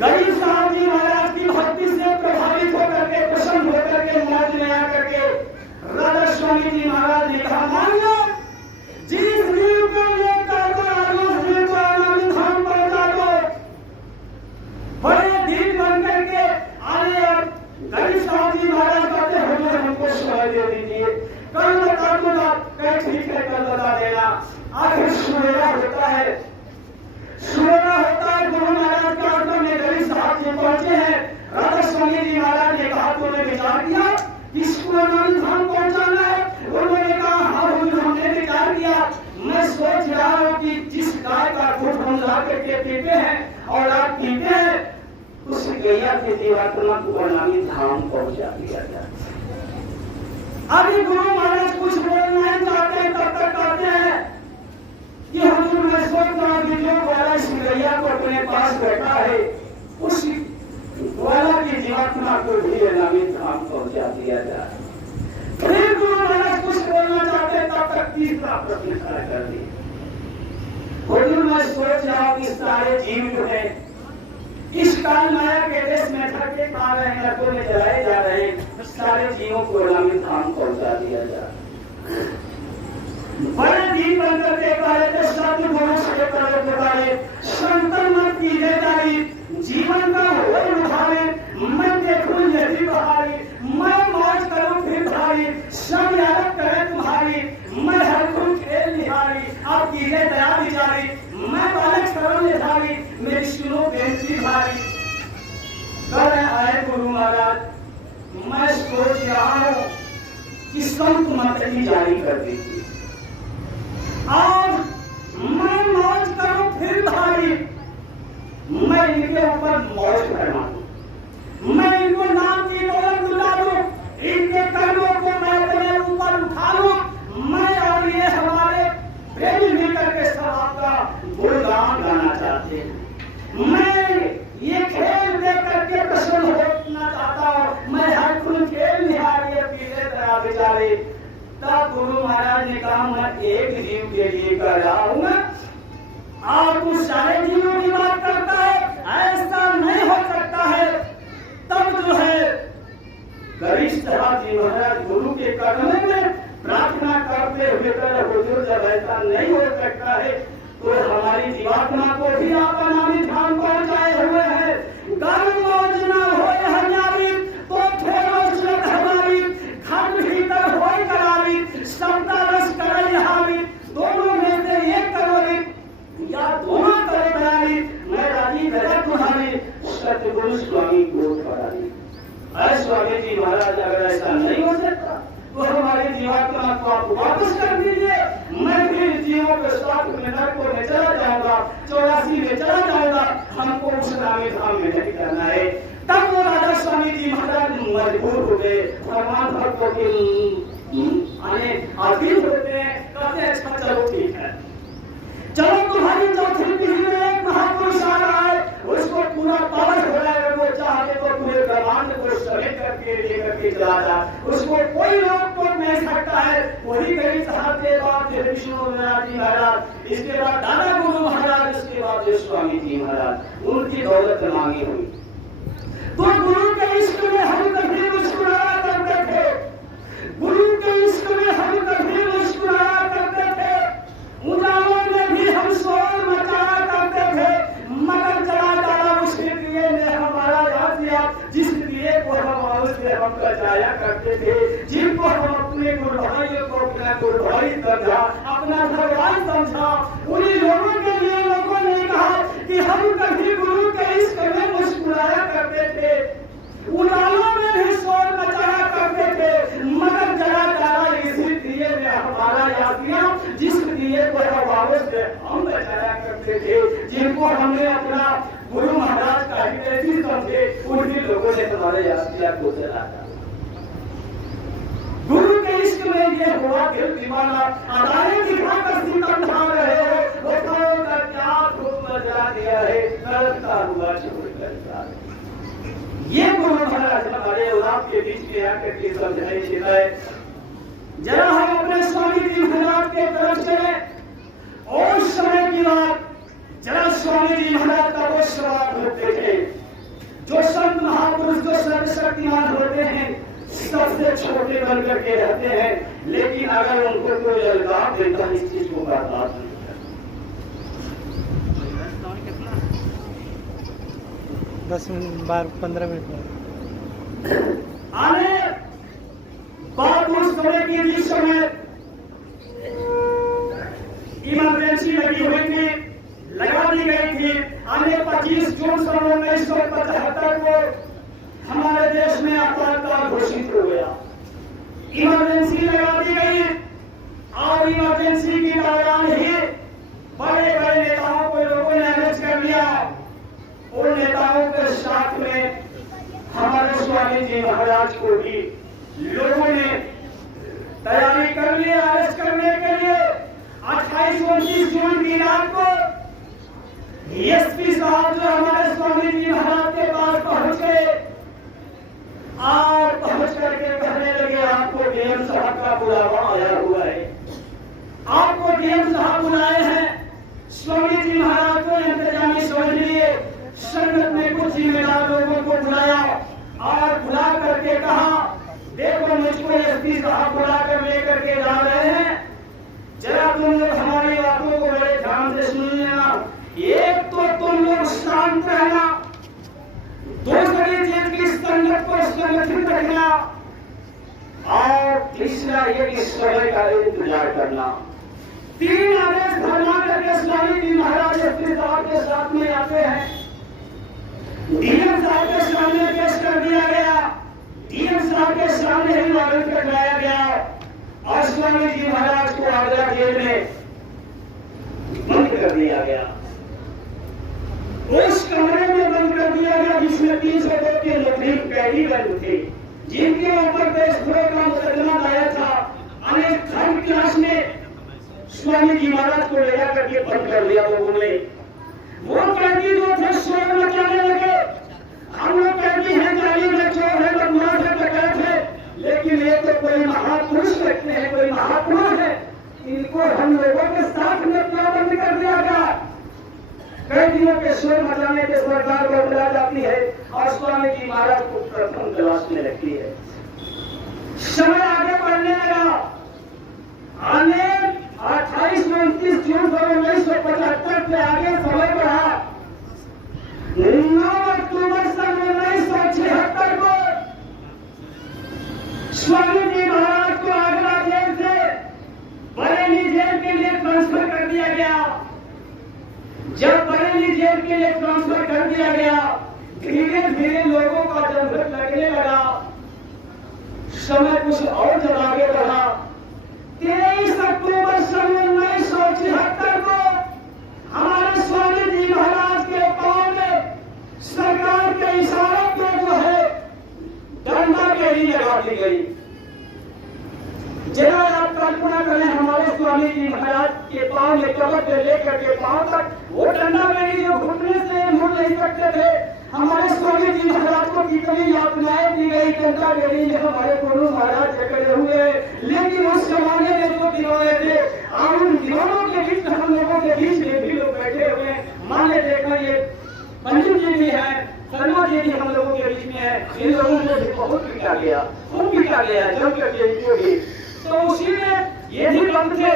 गरीब साहब जी महाराज की भक्ति से प्रभावित होकर के, प्रसन्न होकर के मौज में आकर के राधा स्वामी जी महाराज ने कहा, मानियो जिस जीव को लेकर तो आयुष जीव को अनामी धाम पहुंचा दो। बड़े दिन बन करके आने अब गरीब साहब जी महाराज कहते हुए हमको समय दे दीजिए, कल बता दूंगा, कल ठीक है कल बता देना। आखिर सुनेरा होता है, सुनेरा होता है। गुरु महाराज के आश्रम में गरीब साहब जी पहुंचे हैं। राधा स्वामी जी महाराज ने कहा, तूने विचार किया किसको अनामी धाम पहुंचाना है? उन्होंने कहा, हाँ हुजूर हमने विचार किया। मैं सोच रहा हूँ कि जिस गाय का दूध हम ला करके पीते हैं और आप पीते हैं, उस गैया के जीवात्मा को अनामी धाम पहुंचा दिया जाए। अभी गुरु महाराज कुछ बोलना नहीं चाहते हैं, तब तक कहते हैं कि हुजूर मैं सोच रहा हूँ कि जो ग्वाला इस गैया को अपने पास बैठा है, उस ग्वाला की जीवात्मा को भी अनामी धाम पहुंचा दिया जाए। फिर गुरु महाराज कुछ बोलना चाहते हैं, तब तक तीसरा प्रश्न खड़ा कर दिया। हुजूर मैं सोच रहा हूँ कि सारे जीव जो है इस काल माया के देश में धक्के खा रहे हैं, नरकों में जलाए जा रहे हैं, सारे जीवों को अनामी धाम पहुंचा दिया जाए। बड़े दिन बनकर के कहे थे, सतगुरु से करो पुकारे, संतन मत कीजिए जारी, जीवन का होर उठारे, मैं देखूं यदि बहारी, मैं मौज करूं फिर भारी, सब याद करे तुम्हारी, मैं हरकुल खेल निहारी, आप कीजिए दया विचारी, मैं बालक सरल निधारी, मेरी सुनो बेनती भारी। कल आए गुरु महाराज, मैं सोच रहा हूं कि संत मत ही जारी कर दीजिए, आज मैं मौज करूं फिर भारी, मैं इनके ऊपर मौज करवा दूं, मैं इनको नाम की दौलत दिला दूं, इनके कर्मों को मैं अपने ऊपर उठा लूं, मैं और ये हमारे प्रेमी मिलकर के सब आपका गुणगान गाना चाहते हैं। मैं ये खेल देख करके प्रसन्न होना चाहता हूँ, मैं हर खुल खेल निहारिए पीले तरह बेचारे। तब गुरु महाराज ने कहा, मैं एक जीव के लिए कर रहा हूँ, आप उस सारे जीवों की बात करता है, ऐसा नहीं हो सकता है। तब जो है गरीब साहब जी महाराज गुरु के कदमों में प्रार्थना करते हुए कर, हुजूर जब ऐसा नहीं हो सकता है तो हमारी जीवात्मा को भी आप अनामी धाम पहुंचाए हुए हैं। गर्म मौज न होए हजारी, तो फेरो श्रद्ध हमारी, घर भीतर होए करारी, सबका रस करे हारी, दोनों में से एक करोरी या दोनों करे बयारी, मैं राजी रजा तुम्हारी, सतगुरु स्वामी को करारी। स्वामी जी महाराज अगर ऐसा नहीं हो सकता तो हमारी जीवात्मा को आप वापस कर दीजिए, मैं फिर जीवों के साथ में नरकों में चला जाऊंगा, 84 में चला जाऊंगा, हमको उस अनामी धाम में नहीं करना है। तब वो राधा स्वामी जी महाराज मजबूर हो गए, भगवान भक्तों के आने आधीन होते हैं, कहते हैं अच्छा चलो ठीक है, चलो तुम्हारी चौथी पीढ़ी में एक महापुरुष आ रहा है, उसको पूरा पावर हो रहा है, वो चाहे तो पूरे ब्रह्मांड को समेट करके लेकर के चला जा, उसको कोई रोक टोक नहीं सकता है। वही गरीब साहब के बाद विष्णु जी महाराज, इसके बाद दादा गुरु महाराज, इसके बाद स्वामी जी महाराज, उनकी दौलत मांगी हुई। तो गुरु के इश्क में हम कभी मुस्कुराया करते थे, गुरु के इश्क में हम कभी मुस्कुराया करते थे, उजालों में भी हम शोर मचाया करते थे, मगर चला डाला उसके लिए ने हमारा याद दिया, जिस लिए को हम उससे हम बचाया करते थे, जिनको हम अपने गुरु भाइयों को अपना गुरु भाई समझा, अपना भगवान समझा, उन्हीं लोगों के लिए लोगों ने कहा कि हम कभी गुरु के इश्क में मुस्कुराया करते थे, उजालों में भी शोर मचाया करते थे, मगर जला डाला इसी दिए में हमारा याद दिया, जिस दिए को हम बचाया करते थे, जिनको हमने अपना गुरु महाराज का हितैषी समझे, उन्हीं लोगों ने हमारे याद को जला डाला। गुरु के इश्क में ये हुआ दिल दीवाना, अदाएं दिखाकर सितम ढा रहे हो, बताओ का क्या खूब मजा दिया है, करता हुआ छोड़कर। ये गुरु महाराज हमारे और आपके बीच में आकर के समझाई सिखाए। जरा हम अपने स्वामी जी महाराज के तरफ चले, और समय की बात, जरा स्वामी जी महाराज का वो स्वभाव देखे। जो संत महापुरुष जो सर्वशक्तिमान होते हैं सबसे छोटे बन करके रहते हैं, लेकिन अगर उनको कोई अलगाव देता है इस चीज को बर्बाद नहीं करता। 10 मिनट 15 मिनट बाद आने बात उस समय की जिस समय इमरजेंसी लगी हुई थी, लगा दी गई थी। आने 25 जून 1975 को हमारे देश में आपातकाल घोषित हो गया, इमरजेंसी लगा दी गई और इमरजेंसी के दौरान ही बड़े बड़े नेताओं को लोगों ने अरेस्ट कर लिया। उन नेताओं के साथ में हमारे स्वामी जी महाराज को भी लोगों ने तैयारी कर ली अरेस्ट करने के लिए। 28-29 जून की रात को एसपी साहब जो हमारे स्वामी जी महाराज के पास पहुंच गए और पहुंच करके कहने लगे आपको डीएम साहब का बुलावा आया हुआ है, आपको डीएम साहब बुलाए हैं। स्वामी जी महाराज को इंतजामी समझ लिए, संगत में कुछ जिम्मेदार लोगों को बुलाया और बुला करके कहा देखो मुझको एसपी साहब बुला कर लेकर के जा रहे हैं, जरा तुम लोग हमारी बातों को बड़े ध्यान से सुन लेना। एक तो तुम लोग शांत रहना, दूसरी चीज की संगत को संगठित रखना और तीसरा ये कि समय का इंतजार करना। 3 आदेश फरमा करके स्वामी जी महाराज एसपी साहब के साथ में आते हैं। डीएम साहब के सामने पेश कर दिया गया, डीएम साहब के सामने ही वारंट करवाया गया और स्वामी जी महाराज को आगरा जेल में बंद कर दिया गया। उस कमरे में बंद कर दिया गया जिसमें 302 के नकली कैदी बंद थे, जिनके ऊपर देशद्रोह का मुकदमा दायर था। अनेक थर्ड क्लास में स्वामी जी महाराज को ले जाकर के बंद कर दिया लोगों ने। वो कैदी जो थे शोर मचाने लगे, हम लोग कैदी हैं, जाली में चोर है, बदमाश है, डकैत है, लेकिन ये तो कोई महापुरुष लगते हैं, कोई महात्मा है, इनको हम लोगों के साथ में क्या बंद कर दिया गया। कैदियों के शोर मचाने के सरकार को बुला जाती है और स्वामी जी महाराज को प्रथम क्लास में रखती है। समय आगे बढ़ने लगा। आने 28-29 जून 1975 से आगे समय बढ़ा। 9 अक्टूबर सन 1976 को स्वामी जी महाराज को आगरा जेल से बरेली जेल के लिए ट्रांसफर कर दिया गया। जब बरेली जेल के लिए ट्रांसफर कर दिया गया, धीरे धीरे लोगों का जमघट लगने लगा। समय कुछ और जब आगे बढ़ा। 23 अक्टूबर सन 1976 को हमारे स्वामी जी महाराज के पांव में सरकार के इशारे पे जो है डंडा बेड़ी लगा दी गई। जरा आप कल्पना करें, हमारे स्वामी जी महाराज के पांव में कमर से लेकर के पांव तक वो डंडा बेड़ी जो घुटने से मुड़ नहीं सकते थे, हमारे स्वामी जी महाराज को कितनी यातनाएं दी गई। डंडा बेड़ी में हमारे गुरु महाराज जकड़े हुए, लेकिन उस जमाने में जो दीवाने थे और उन दीवानों के बीच हम लोगों के बीच में भी लोग बैठे हुए। माने देखा ये पंडित जी भी है, शर्मा जी भी हम लोगों के बीच में है। इन लोगों को भी बहुत पीटा गया, खूब पीटा गया जम करके इनको भी। तो उसी में ये भी बंद थे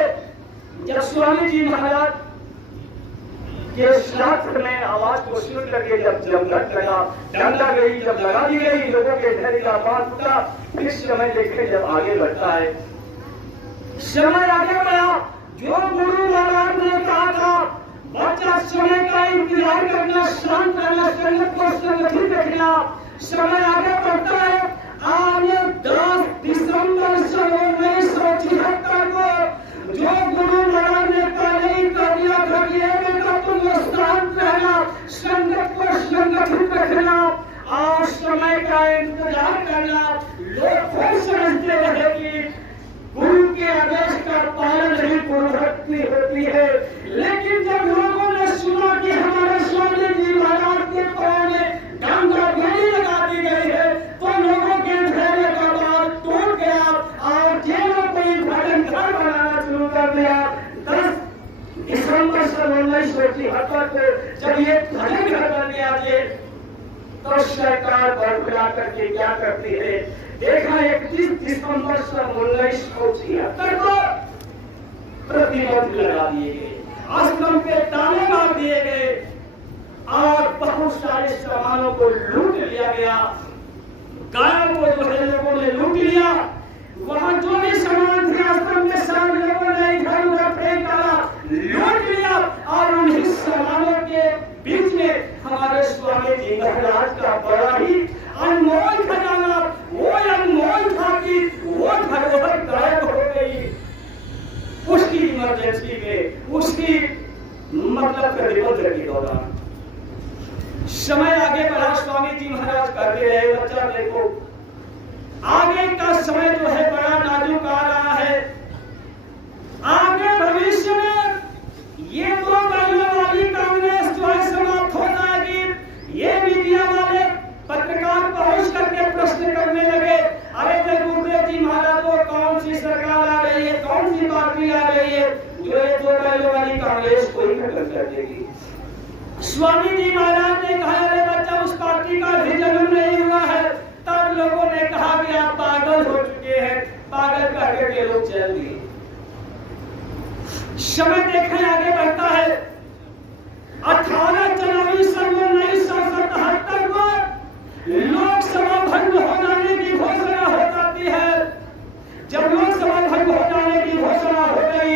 जब स्वामी जी महाराज के शास्त्र में आवाज को सुन करके जब जमघट लगा, डंडा गई जब लगा दी गई, लोगों के धैर्य का बात उठा। इस समय देखे जब आगे बढ़ता है, समय आगे बढ़ा। जो गुरु महाराज ने कहा था बच्चा समय का इंतजार करना, शांत रहना, संगत को संगठित रखना, समय आगे बढ़ता है। आज 10 दिसंबर सन 1976 को जो गुरु महाराज ने पहले ही कर दिया था कि बेटा तुम शांत रहना, संगत को संगठित रखना और समय का इंतजार करना। लोग खुद समझते रहे कि गुरु के आदेश का पालन ही गुरु भक्ति होती है, लेकिन जब लोगों ने सुना कि हमारे स्वामी जी महाराज के पांव में डंडा बेड़ी लगा दी गई है, तो लोगों के धैर्य का बात टूट गया और जेलों को भजन घर बनाना शुरू कर दिया। 10 दिसंबर सन 1976 को जब ये भजन घर बन गया थे, तो सरकार बरकरार करके क्या करती है, देखा 31 दिसंबर 1976 को प्रतिबंध लगा दिए गए, आश्रम के ताले मार दिए गए और बहुत सारे सामानों को लूट लिया गया। गायों को जो है लोगों ने लूट लिया, वहां जो भी सामान थे आश्रम में सब लोगों ने इधर उधर फेंक डाला, लूट लिया। और उन्हीं सामानों के बीच में हमारे स्वामी जी महाराज का बड़ा ही अनमोल खजाना, वो अनमोल था कि वो धरोहर गायब हो गई। उसकी इमरजेंसी में, उसकी मतलब प्रतिबंध के दौरान समय आगे बढ़ा, स्वामी जी महाराज करते रहे। बच्चा देखो आगे का समय जो है बड़ा नाजुक आ रहा है। आगे भविष्य में ये तो बैलों वाली कांग्रेस जो है समाप्त हो जाएगी। ये मीडिया वाले पत्रकार पहुंच करके प्रश्न करने लगे, अरे गुरुदेव जी महाराज वो कौन सी सरकार आ रही है, कौन सी पार्टी आ रही है जो ये दो बैलों वाली कांग्रेस को ही खत्म कर देगी। स्वामी जी महाराज ने कहा, अरे बच्चा उस पार्टी का भी जन्म नहीं हुआ है। तब लोगों ने कहा कि आप पागल हो चुके हैं, पागल करके के लोग चल दिए। समय देखें आगे बढ़ता है। 18 जनवरी 1977 को लोकसभा भंग हो जाने की घोषणा हो जाती है। जब लोकसभा भंग हो जाने की घोषणा हो गई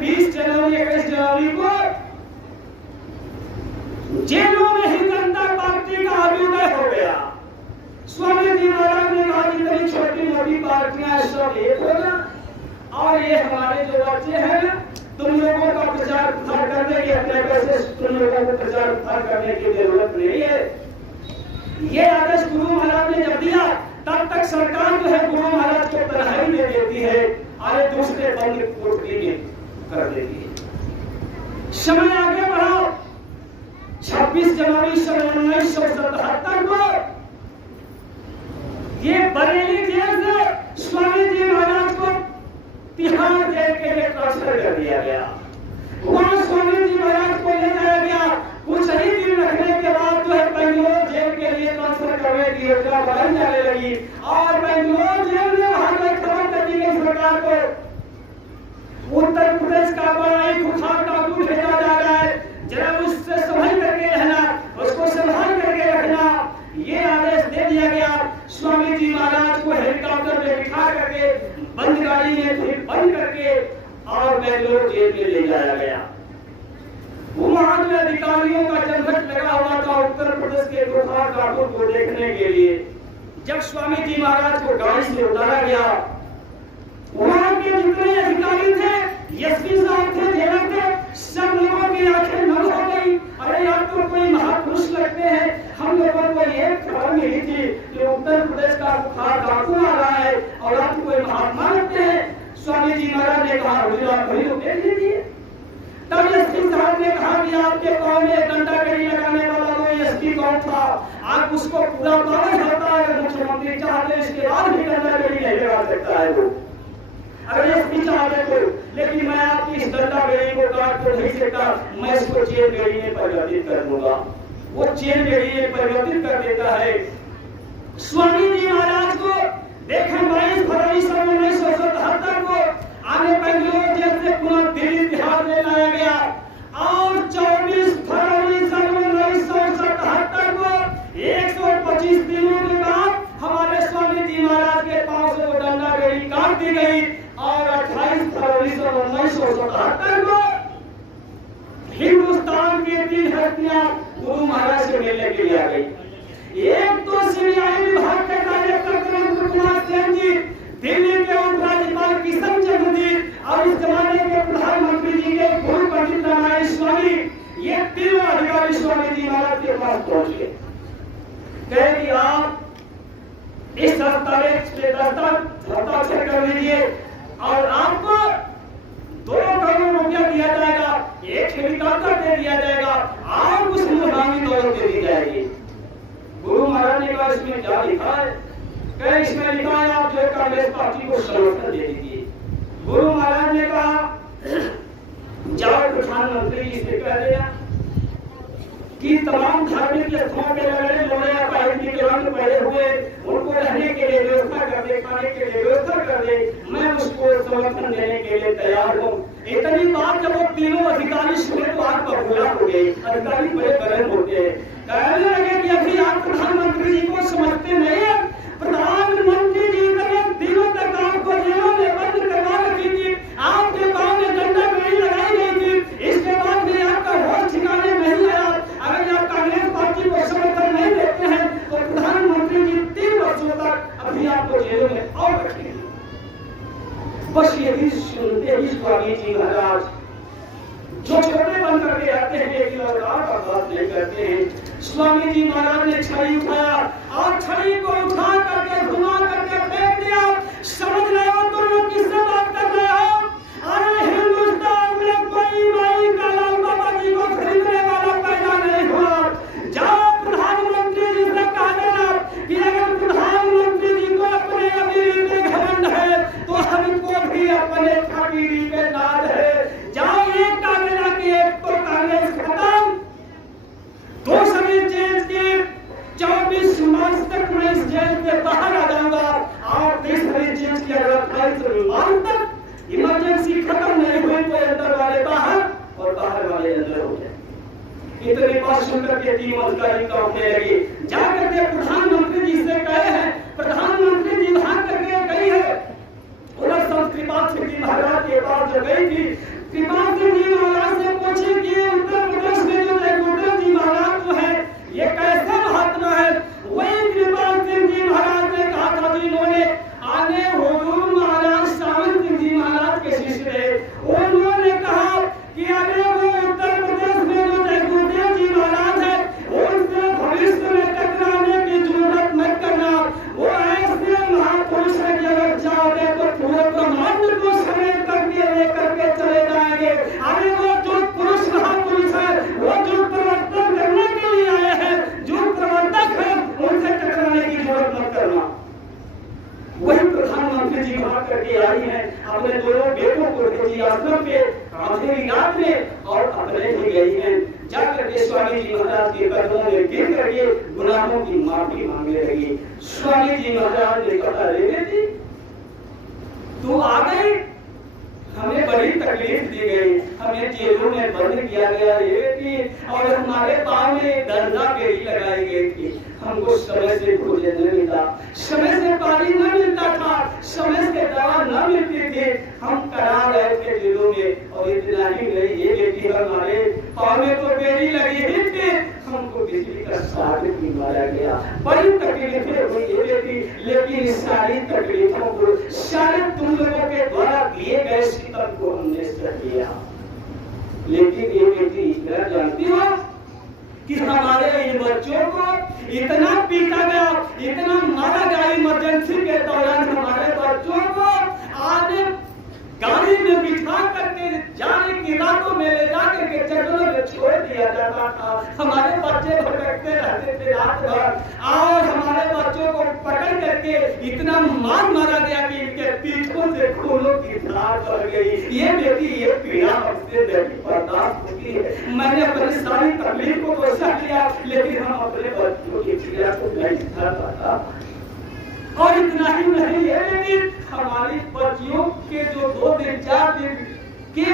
20 जनवरी को जेलों में ही जनता पार्टी का अभ्युदय हो गया। स्वामी जी महाराज ने कहा कि इतनी छोटी मोटी पार्टियां सब एक होगा और ये हमारे जो बच्चे हैं ना, तुम लोगों का प्रचार प्रसार करने की अपने पैसे तुम लोगों को प्रचार प्रसार करने की जरूरत नहीं है। ये आदेश गुरु महाराज ने जब दिया तब तक सरकार जो है गुरु महाराज को तनहाई दे देती है और दूसरे बंद कोठरी में कर देती है। समय आगे बढ़ाओ। 26 जनवरी 1977 को ये बरेली जेल से स्वामी जी महाराज को तिहाड़ जेल के लिए ट्रांसफर कर दिया गया। वहां स्वामी जी महाराज को ले जाया गया। कुछ ही दिन रखने के बाद जो है बेंगलोर जेल के लिए ट्रांसफर करने की योजना बनाई जाने लगी और बेंगलोर जेल में वहां से खबर कर दी गई सरकार को, उत्तर प्रदेश का बड़ा ही खुखार डाकू भेजा जा रहा है, जरा उससे संभल करके रहना, उसको संभाल करके रखना। ये आदेश दे दिया गया। स्वामी जी महाराज को हेलीकॉप्टर में बिठा करके बंद गाड़ी में फिर बंद करके और बेंगलोर जेल में ले जाया गया। वहां में अधिकारियों का जमघट लगा हुआ था उत्तर प्रदेश के खुखार डाकू को देखने के लिए। जब स्वामी जी महाराज को गाड़ी से उतारा गया, वहां के जितने अधिकारी थे, एसपी साहब थे, जेलर थे, सब लोगों की आंखें नम हो गई। अरे आप तो कोई महापुरुष लगते हैं, हम लोगों को एक खबर मिली थी कि उत्तर प्रदेश का बुखार डाकू आ रहा है और आप कोई महात्मा लगते हैं। स्वामी जी महाराज ने कहा आप वही तो देख लीजिए। तब एसपी साहब ने कहा कि आपके गांव में डंडागरी लगाने वाला कोई एसपी कौन था, आप उसको पूरा पालन करता है। मुख्यमंत्री चाहते इसके बाद भी डंडागरी नहीं लगा सकता है वो, अगर एसपी चाहते तो, लेकिन मैं आपकी इस डंडागरी को काट तो नहीं सकता, मैं इसको चेन बेड़ी में परिवर्तित कर दूंगा। वो चेन बेड़ी में परिवर्तित कर देता है। स्वामी जी महाराज को देखें 22 फरवरी 1977 को आने बेंगलोर जेल से पुनः दिल्ली तिहाड़ में लाया गया और 24 फरवरी 1977 को 125 दिनों के बाद हमारे स्वामी जी महाराज के पांव से वो डंडागरी काट दी गई और 28 फरवरी 1977 को हिंदुस्तान की 3 हस्तियां गुरु महाराज से मिलने के लिए आ गई। एक तो सीबीआई विभाग के डायरेक्टर करण कुमार सेन जी, दिल्ली के उप राज्यपाल किशन चंद्र जी और इस जमाने के प्रधानमंत्री जी के गुरु पंडित नारायण स्वामी, ये तीनों अधिकारी स्वामी जी महाराज के पास पहुंचे। कहे कि आप इस हस्ताक्षर कर लीजिए और आपको 2 करोड़ रुपया दिया जाएगा, एक हेलीकॉप्टर दे दिया जाएगा और कुछ मुहमानी दौलत दे दी जाएगी। गुरु महाराज ने कहा इसमें क्या लिखा है? कहे इसमें लिखा है आप जो कांग्रेस पार्टी को समर्थन दे दीजिए। गुरु महाराज ने कहा जाओ प्रधानमंत्री जी से कह देना कि तमाम धार्मिक स्थलों पे लगे लोग अपाहिज के रंग पड़े हुए उनको रहने के लिए व्यवस्था कर दे, खाने के लिए व्यवस्था कर दे, मैं उसको समर्थन देने के लिए तैयार हूँ। इतनी बात जब वो तीनों अधिकारी सुने तो आग बबूला हो गए। अधिकारी बड़े गर्म होते हैं, कहने लगे कि अभी आप प्रधानमंत्री जी को समझते नहीं है। प्रधानमंत्री जी इतने दिनों तक आपको जेलों में बंद करवा रखी थी, आपके पाँव में डंडा नहीं लगाई गई थी, इसके बाद भी आपका होश ठिकाने नहीं आया। अगर आप कांग्रेस पार्टी को समर्थन नहीं देते हैं तो प्रधानमंत्री जी 3 वर्षों तक अभी आपको जेलों में और रखेंगे। बस यही सुनते ही स्वामी जी महाराज जो छोटे बन करके आते हैं लेकिन और बात नहीं करते हैं। स्वामी जी महाराज ने छड़ी उठाया और छड़ी को उठा करके घुमा करके फेंक दिया। समझ रहे हो तुम लोग किससे बात कर रहे हो? अरे हिंदुस्तान में कोई माई का लाल बाबा जी को खरीदने वाला पैदा नहीं हुआ। जाओ प्रधानमंत्री जी से कह देना कि अगर प्रधानमंत्री जी को अपने अमीरी पे घमंड है तो हमको भी अपने फकीरी पे नाज है। जाओ एक कांग्रेस की एक तो कांग्रेस खत्म, दो सभी जेल के 24 मार्च तक मैं इस जेल से बाहर आ जाऊंगा और तीसरी जेल की अगर 28 मार्च तक इमरजेंसी खत्म नहीं हुई तो अंदर वाले बाहर और बाहर वाले अंदर हो जाए। इतनी बात सुनकर के तीनों अधिकारी कांपने लगे। जाकर के प्रधानमंत्री जी से कहे हैं, प्रधानमंत्री जी भाग करके गई है उधर कृपाल जी महाराज के पास जो गई थी, कृपाल जी महाराज से पूछे कि उत्तर प्रदेश में जो जयगोपाल जी महाराज जो है ये कैसे महात्मा है? वही कृपाल जी महाराज ने कहा था जिन्होंने आगे हुजूर महाराज सावंत जी महाराज के शिष्य थे, उन्होंने कहा कि अगर वो उत्तर प्रदेश में जो जयगोपाल जी महाराज है उनसे भविष्य में टकराने की जरूरत मत करना। वो ऐसे महापुरुष है कि अगर जाओगे तो पूरे ब्रह्मांड को समेट करके लेकर के चले जाएंगे। अरे वो जो पुरुष महापुरुष है वो जो प्रवर्तन करने के लिए आए हैं, जो प्रवर्तक है उनसे टकराने की जरूरत मत करना। वही प्रधानमंत्री जी भाग करके आई हैं, अपने दोनों बेटों को भेजी आश्रम पे अंधेरी रात में और अपने भी गई हैं। जाकर के स्वामी जी महाराज के कदमों में गिर करके गुनाहों की माफी मांगने लगी। स्वामी जी महाराज ने कहा, रे बेटी तू आ गई, हमें बड़ी तकलीफ दी गई, हमें जेलों में बंद किया गया रे बेटी, और हमारे पाँव में डंडा बेड़ी लगाई गई थी। हमको समय से भोजन न मिला, समय से पानी न मिलता था, समय से दवा न मिलती थी, हम करा रहे थे जेलों में। और इतना ही नहीं, ये बेटी हमारे पाँव में तो बेड़ी लगी ही थी, हमको बिजली का शॉक भी मारा गया, बड़ी तकलीफें हुई ये बेटी। लेकिन इस सारी तकलीफों को शायद तुम लोगों के द्वारा दिए गए शीतल को हमने सह लिया। लेकिन ये बेटी इतना जानती हो कि हमारे इन बच्चों को इतना पीटा गया, इतना मारा गया इमरजेंसी के दौरान, हमारे बच्चों को आगे गाड़ी में बिठा करके जाने की रातों में ले जाकर के जंगलों में छोड़ दिया जाता था। हमारे बच्चे भटकते रहते थे रात भर और हमारे बच्चों को पकड़ करके इतना मार मारा गया कि इनके पीठों से खूनों की धार बह गई। ये बेटी ये पीड़ा हमसे नहीं बर्दाश्त होती है। मैंने अपनी सारी तकलीफ को तो सह लिया, लेकिन हम अपने बच्चों की पीड़ा को नहीं सह पाता। और इतना ही नहीं, ये बेटी हमारी बच्चियों के जो 2 दिन 4 दिन के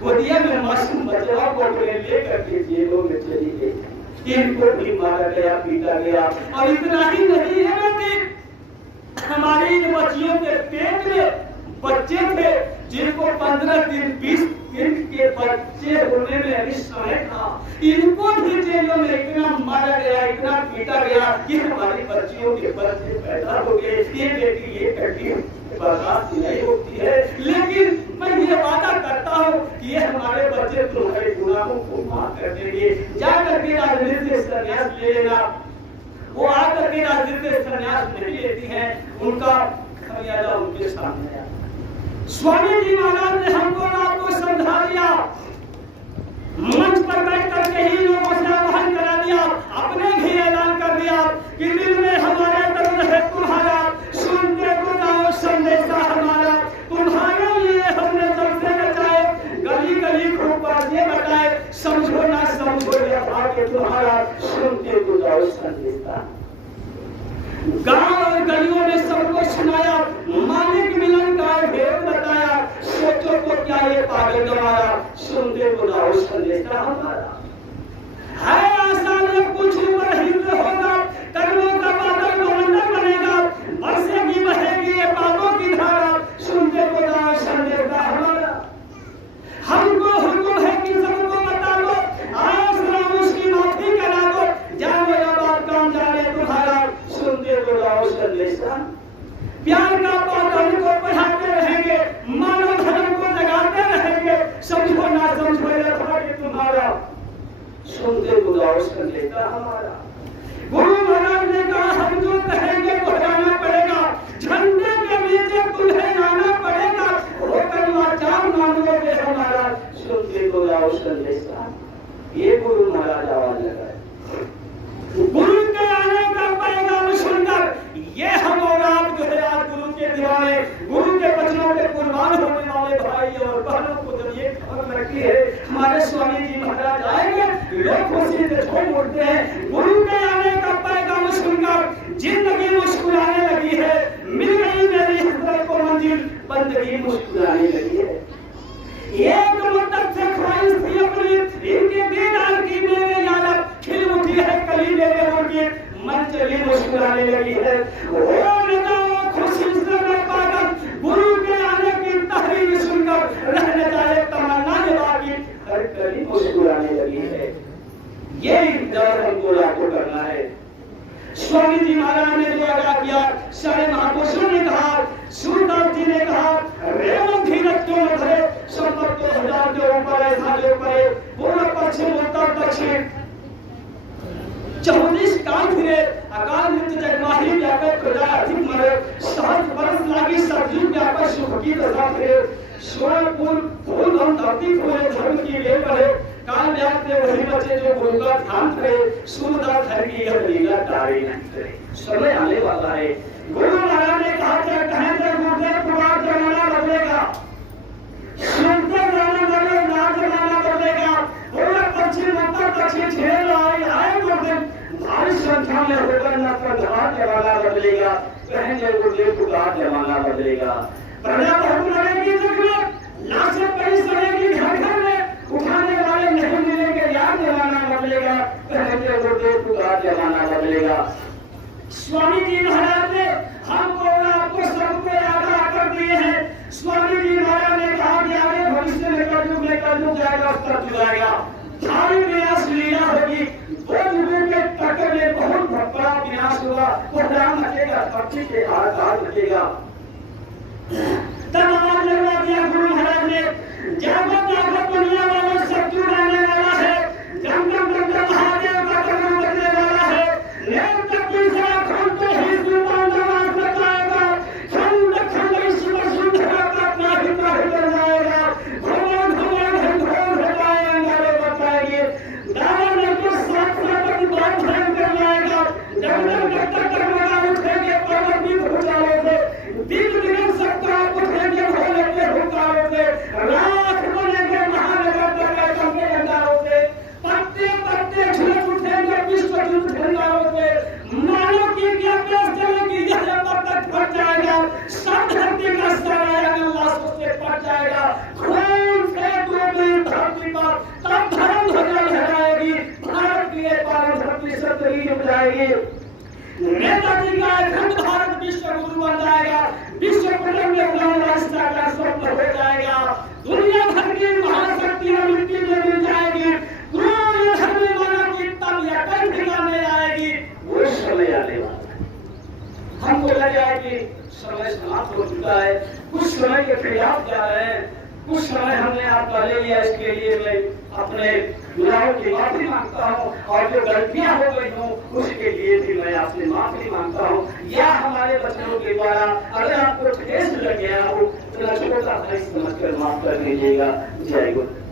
गोदिया में मासूम बच्चा को लेकर के जेलों में चली गई, इनको भी मारा गया, पीटा गया। और इतना ही नहीं, ये बेटी हमारी इन बच्चियों के पेट में बच्चे थे जिनको 15 दिन 20 दिन के बच्चे होने में अभी समय था, इनको भी जेलों में इतना मारा गया, इतना पीटा गया कि हमारी बच्चियों के बच्चे पैदा हो गए। ये बेटी ये तकलीफ बर्दाश्त नहीं होती है, लेकिन मैं ये वादा करता हूँ कि ये हमारे बच्चे तुम्हारे गुनाहों को माफ कर देंगे। जाकर के राजनीति से संन्यास ले लेना। वो आकर के राजनीति से संन्यास नहीं लेती हैं, उनका खमियाजा उनके सामने है। स्वामी जी महाराज ने हमको रात को समझा दिया, मंच पर बैठ करके ही लोगों से आह्वान करा दिया, अपने भी ऐलान कर दिया कि दिल में हमारे दर्द है तुम्हारा, सुनते तो जाओ संदेशा हमारा, तुम्हारे लिए हमने सबसे बचाए, गली गली खूब बातें बताए, समझो ना समझो ये भाग्य तुम्हारा, सुनते को जाओ संदेशा। गांव और गलियों में सबको सुनाया, मालिक मिलन का भेद बताया, सोचो तो क्या ये पागल गवाया, सुनते को जाओ संदेशा हमारा। है आसान में कुछ ऊपर हिंद होगा, कर्मों का बादल बवंडर बनेगा, बरसेगी बहेगी ये पापों की धारा, सुनते को जाओ संदेशा हमारा। हमको हुक्म है कि सबको बता दो, आओ सलाम उसकी माफी करा दो, जानो या बात कौन जाने तुम्हारा, सुनते को जाओ संदेशा। प्यार का पाठ को पढ़ाते रहेंगे, मानव धर्म को जगाते रहेंगे, समझो ना समझो या भाग्य तुम्हारा, सुनते को जाओ संदेशा हमारा। गुरु महाराज ने कहा हम जो कहेंगे तो जाना पड़ेगा, झंडे के नीचे तुम्हें आना पड़ेगा, होकर लाचार मानोगे हमारा, सुनते को जाओ संदेशा। ये गुरु महाराज आवाज लगाए। गुरु के आने का पैगाम सुनकर ये हम और आप जो है आज गुरु के दीवाने, गुरु के वचनों के कुर्बान होने वाले भाई और बहनों को जब ये खबर लगती है हमारे स्वामी जी महाराज आएंगे, लोग खुशी से झूम उठते हैं। गुरु के आने का पैगाम सुनकर जिंदगी मुस्कुराने लगी है, मिल गई मेरी हसरत को मंजिल, बंदगी मुस्कुराने लगी है। एक मुद्दत से ख्वाहिश थी अपनी, इनके दीदार की मेरे याद खिल उठी है कली मेरे उनकी, मन चली मुस्कुराने लगी है। हो लगाओ खुशी से मैं पागल, गुरु के आने की तहरीर सुनकर रहने जाए तमन्ना ये बाकी, हर कली मुस्कुराने लगी है। ये इंतजार हमको लाखों करना है। स्वामी जी महाराज ने जो आगाह किया, सारे महापुरुषों ने कहा, सूरदास जी ने कहा, रेवम धीरज क्यों न धरे, संपत तो हजार जो ऊपर है सारे ऊपर है, पूर्व पश्चिम उत्तर दक्षिण 24 काल फिरे, अकाल मृत्यु जगमाही व्यापक प्रजा अधिक मरे, सहस्र वर्ष लागी सरजू व्यापक सुख की दशा फिरे, स्वर्ण फूल हम धरती फूले धर्म की ले बढ़े, काल व्याप्त में वही बचे जो गुरु का ध्यान करे, सूरदास हर की यह लीला टारी नहीं करे। समय आने वाला है। गुरु महाराज ने कहा क्या कहें तो गुरुदेव कुमार जमाना बदलेगा, सुनते जाने वाले नाच जमाना बदलेगा, पूरा पश्चिम उत्तर दक्षिण छेड़ आए गुरुदेव, भारी संख्या में होकर न प्रधान जमाना बदलेगा, कहेंगे गुरुदेव कुमार जमाना बदलेगा। प्रजा बहुत लड़ेगी जगह, लाशें पड़ी सड़ेगी घर घर में, उठाने वाले नहीं मिलेंगे, यार जमाना बदलेगा, कहेंगे गुरुदेव कुमार जमाना बदलेगा। स्वामी जी महाराज ने हमको और आपको सबको आगाह कर दिए हैं। स्वामी जी महाराज ने कहा कि आगे भविष्य में कलयुग जाएगा, तब जाएगा, भारी विनाश लीला होगी, दो युगों के टक्कर में बहुत बड़ा विनाश होगा, वो राम हटेगा, पक्षी के आधार हटेगा। तब आवाज लगवा दिया गुरु महाराज ने, जागो जागो दुनिया वालों, सत्युग आने वाला है, गम गम गम गम महादेव का कर्म करने वाला है, नेम तक से खंड तो ही सुल्तान जवान बताएगा, खंड खंड ईश्वर सुंदर का नाही नाही कर जाएगा, घोर घोर घोर घटाए अंगारे बताएंगे, दावन ने तो साथ साथ बात धर्म कर जाएगा, दंडन करता करना उठेंगे पर्वत भी भुजाओ से, दिल दिल सबका उठेंगे भोले के हुकारों से, राख बनेंगे महानगर तक कंगे अंगारों से, पत्ते पत्ते झुलस उठेंगे विश्व युद्ध अंगारों से, मानव की क्या प्यास चलेगी यह जब तक फट जाएगा, सब धरती का सारा लाशों से पट जाएगा, खून से डूबी धरती पर तब धर्म ध्वजा लहराएगी, भारत की पावन धरती सतरी डूब जाएगी, नेताजी का अखंड भारत विश्व गुरु बन जाएगा, विश्व प्रलय में गुलाम राष्ट्र का स्वप्न हो जाएगा, दुनिया भर की महाशक्तियां मिट्टी में मिल जाएगी, क्रूर धर्मी मानव की तब या कल ठिकाने आएगी, वो समय आने वाला है। हमको लग जाए कि समय समाप्त हो चुका है, कुछ समय के खिलाफ जा रहे हैं, कुछ समय हमने आपका ले लिया, इसके लिए मैं अपने गुनाहों की माफी मांगता हूँ, और जो गलतियां हो गई हूँ उसके लिए भी मैं आपसे माफी मांगता हूँ, या हमारे बच्चों के द्वारा अगर आपको ठेस लग गया हो तो छोटा सा समझकर माफ कर दीजिएगा। जय गुरु।